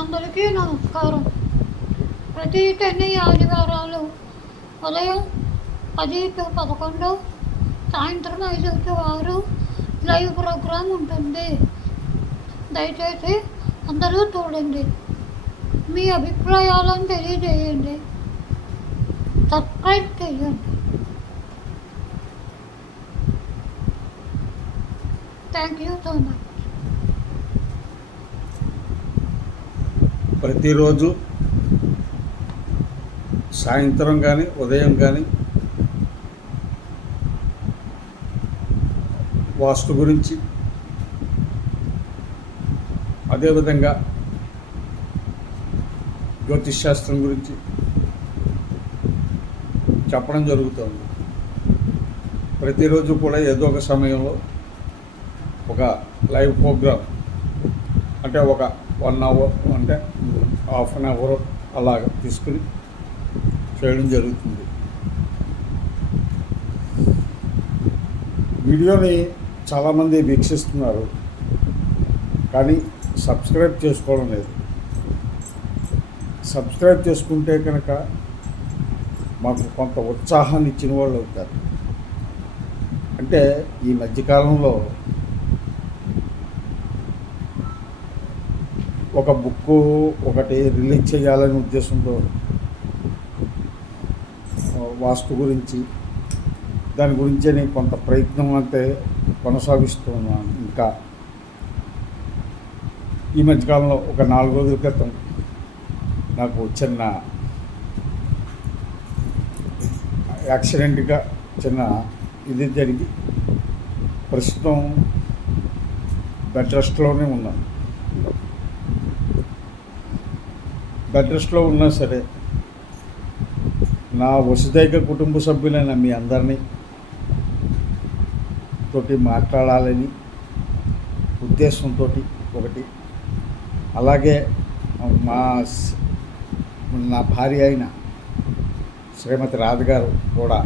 అందరికీ నమస్కారం. ప్రతి శని ఆదివారాలు ఉదయం 10 to 11, సాయంత్రం 5 to 6 లైవ్ ప్రోగ్రాం ఉంటుంది. దయచేసి అందరూ చూడండి. మీ అభిప్రాయాలను తెలియజేయండి. సబ్స్క్రైబ్ చేయండి. Thank you so much. ప్రతిరోజు సాయంత్రం కానీ ఉదయం కానీ వాస్తు గురించి, అదేవిధంగా జ్యోతిష్ శాస్త్రం గురించి చెప్పడం జరుగుతుంది. ప్రతిరోజు కూడా ఏదో ఒక సమయంలో ఒక లైవ్ ప్రోగ్రామ్, అంటే ఒక 1 hour అంటే హాఫ్ అన్ అవర్ అలాగ తీసుకుని చేయడం జరుగుతుంది. వీడియోని చాలామంది వీక్షిస్తున్నారు, కానీ సబ్స్క్రైబ్ చేసుకోవడం లేదు. సబ్స్క్రైబ్ చేసుకుంటే కనుక మాకు కొంత ఉత్సాహాన్ని ఇచ్చిన వాళ్ళు అవుతారు. అంటే ఈ మధ్యకాలంలో ఒక బుక్ ఒకటి రిలీజ్ చేయాలనే ఉద్దేశంతో వాస్తు గురించి, దాని గురించి నేను కొంత ప్రయత్నం అంటే కొనసాగిస్తున్నాను. ఇంకా ఈ మధ్యకాలంలో ఒక 4 రోజుల క్రితం నాకు చిన్న యాక్సిడెంట్గా చిన్న ఇది జరిగి ప్రస్తుతం బెడ్ రెస్ట్లోనే ఉన్నాను. బెడ్ రెస్ట్లో ఉన్నా సరే నా వసుదైక కుటుంబ సభ్యులైన మీ అందరినీ తోటి మాట్లాడాలని ఉద్దేశంతో ఒకటి, అలాగే నా భార్య అయిన శ్రీమతి రాధ గారు కూడా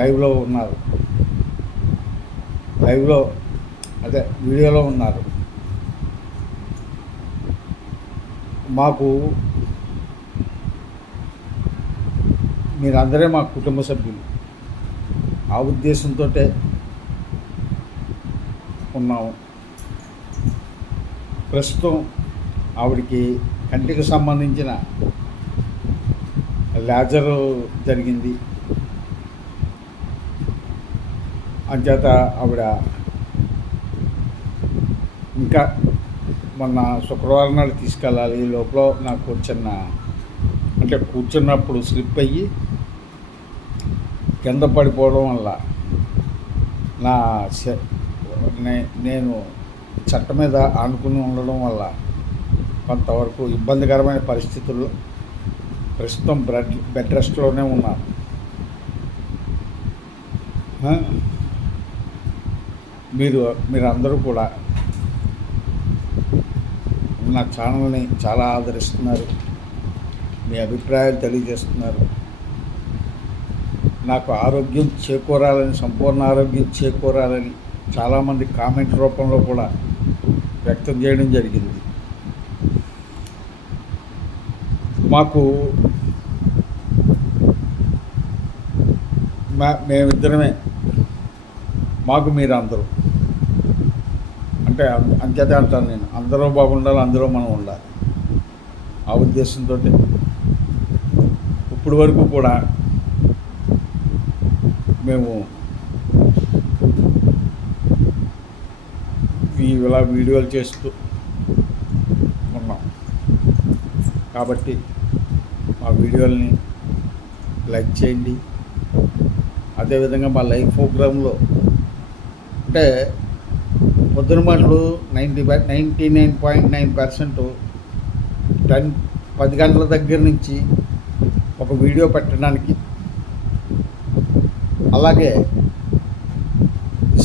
లైవ్లో ఉన్నారు. వీడియోలో ఉన్నారు. మాకు మీరందరే మా కుటుంబ సభ్యులు, ఆ ఉద్దేశంతో ఉన్నాము. ప్రస్తుతం ఆవిడికి కంటికి సంబంధించిన లేజర్ జరిగింది. అంచేత ఆవిడ ఇంకా మొన్న శుక్రవారం నాడు తీసుకెళ్ళాలి. ఈ లోపల నాకు కూర్చున్నప్పుడు స్లిప్ అయ్యి కింద పడిపోవడం వల్ల నేను చెట్ట మీద ఆనుకుని ఉండడం వల్ల కొంతవరకు ఇబ్బందికరమైన పరిస్థితుల్లో ప్రస్తుతం బెడ్ రెస్ట్లోనే ఉన్నాను. మీరందరూ కూడా నా ఛానల్ని చాలా ఆదరిస్తున్నారు, మీ అభిప్రాయాలు తెలియజేస్తున్నారు. నాకు ఆరోగ్యం చేకూరాలని, సంపూర్ణ ఆరోగ్యం చేకూరాలని చాలామంది కామెంట్ రూపంలో కూడా వ్యక్తం చేయడం జరిగింది. మేమిద్దరమే, మాకు మీరు అందరూ, అంటే అంచేతే అంటాను నేను, అందరూ బాగుండాలి, అందరూ మనం ఉండాలి. ఆ ఉద్దేశంతో ఇప్పటి వరకు కూడా మేము ఇలా వీడియోలు చేస్తూ ఉన్నాం. కాబట్టి మా వీడియోల్ని లైక్ చేయండి. అదేవిధంగా మా లైవ్ ప్రోగ్రాంలో అంటే పొద్దున మాటలు 99.9% 10 గంటల దగ్గర నుంచి ఒక వీడియో పెట్టడానికి, అలాగే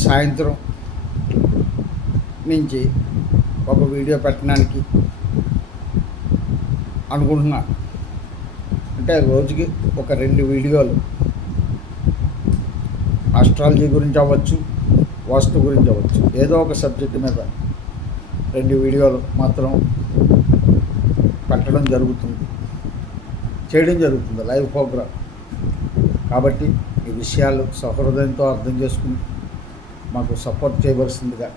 సాయంత్రం నుంచి ఒక వీడియో పెట్టడానికి అనుకుంటున్నా. అంటే రోజుకి ఒక 2 వీడియోలు ఆస్ట్రాలజీ గురించి అవ్వచ్చు, వాస్తు గురించి అవ్వచ్చు, ఏదో ఒక సబ్జెక్ట్ మీద 2 వీడియోలు మాత్రం పెట్టడం జరుగుతుంది, చేయడం జరుగుతుంది లైవ్ ప్రోగ్రామ్. కాబట్టి ఈ విషయాలు సహృదయంతో అర్థం చేసుకుని మాకు సపోర్ట్ చేయవలసిందిగా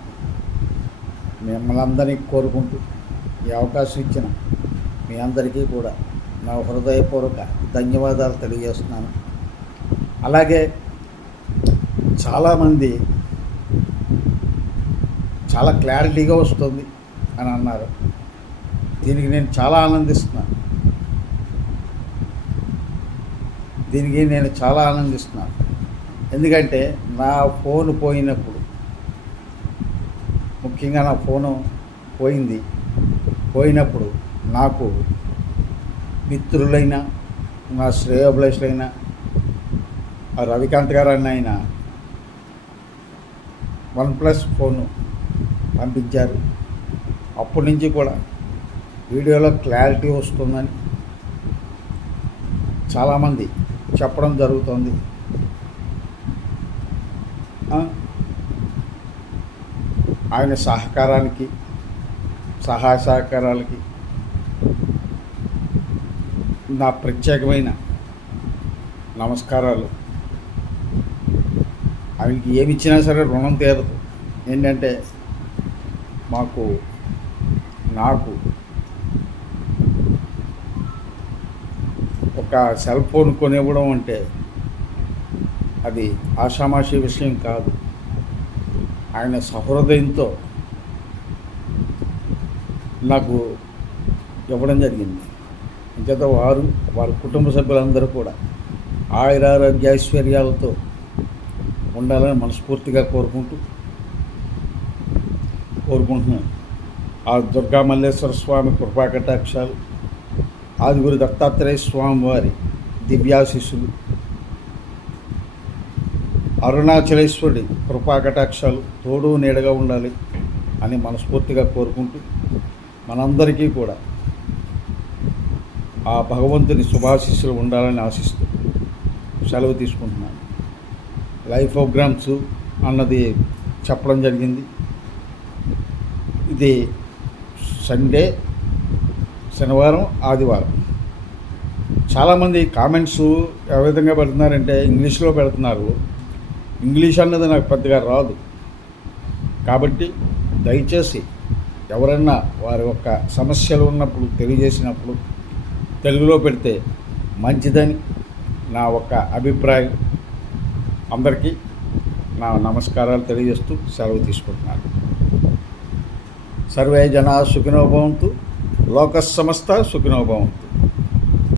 మిమ్మల్ని అందరినీ కోరుకుంటూ ఈ అవకాశం ఇచ్చిన మీ అందరికీ కూడా నా హృదయపూర్వక ధన్యవాదాలు తెలియజేస్తున్నాను. అలాగే చాలామంది చాలా క్లారిటీగా వస్తుంది అని అన్నారు. దీనికి నేను చాలా ఆనందిస్తున్నాను. ఎందుకంటే నా ఫోన్ ముఖ్యంగా నా ఫోను పోయినప్పుడు నాకు మిత్రులైన నా శ్రేయోభిలాషులైన రవికాంత్ గారు ఆయన OnePlus ఫోను పంపించారు. అప్పటి నుంచి కూడా వీడియోలో క్లారిటీ వస్తుందని చాలామంది చెప్పడం జరుగుతుంది. ఆయన సహాయ సహకారాలకి నా ప్రత్యేకమైన నమస్కారాలు. ఆయనకి ఏమి ఇచ్చినా సరే రుణం తీరదు. ఏంటంటే నాకు ఒక సెల్ ఫోన్ కొనివ్వడం అంటే అది ఆషామాషి విషయం కాదు. ఆయన సహృదయంతో నాకు ఇవ్వడం జరిగింది. ఇంకతో వారి కుటుంబ సభ్యులందరూ కూడా ఆయురారోగ్య ఐశ్వర్యాలతో ఉండాలని మనస్ఫూర్తిగా కోరుకుంటున్నాను. ఆ దుర్గా మల్లేశ్వర స్వామి కృపాకటాక్షాలు, ఆదిగురు దత్తాత్రేయ స్వామి వారి దివ్యాశిస్సులు, అరుణాచలేశ్వరుడి కృపాకటాక్షాలు తోడు నీడగా ఉండాలి అని మనస్ఫూర్తిగా కోరుకుంటూ మనందరికీ కూడా ఆ భగవంతుని శుభాశిస్సులు ఉండాలని ఆశిస్తూ సెలవు తీసుకుంటున్నాను. లైవ్ ప్రోగ్రామ్స్ అన్నది చెప్పడం జరిగింది. ఇది సండే, శనివారం, ఆదివారం. చాలామంది కామెంట్స్ ఏ విధంగా పెడుతున్నారంటే ఇంగ్లీష్లో పెడుతున్నారు. ఇంగ్లీష్ అన్నది నాకు పెద్దగా రాదు. కాబట్టి దయచేసి ఎవరన్నా వారి యొక్క సమస్యలు ఉన్నప్పుడు తెలియజేసినప్పుడు తెలుగులో పెడితే మంచిదని నా ఒక అభిప్రాయం. అందరికీ నా నమస్కారాలు తెలియజేస్తూ సెలవు తీసుకుంటున్నాను. సర్వే జనా సుఖినో భవంతు, లోకస్ సమస్త సుఖినో భవంతు.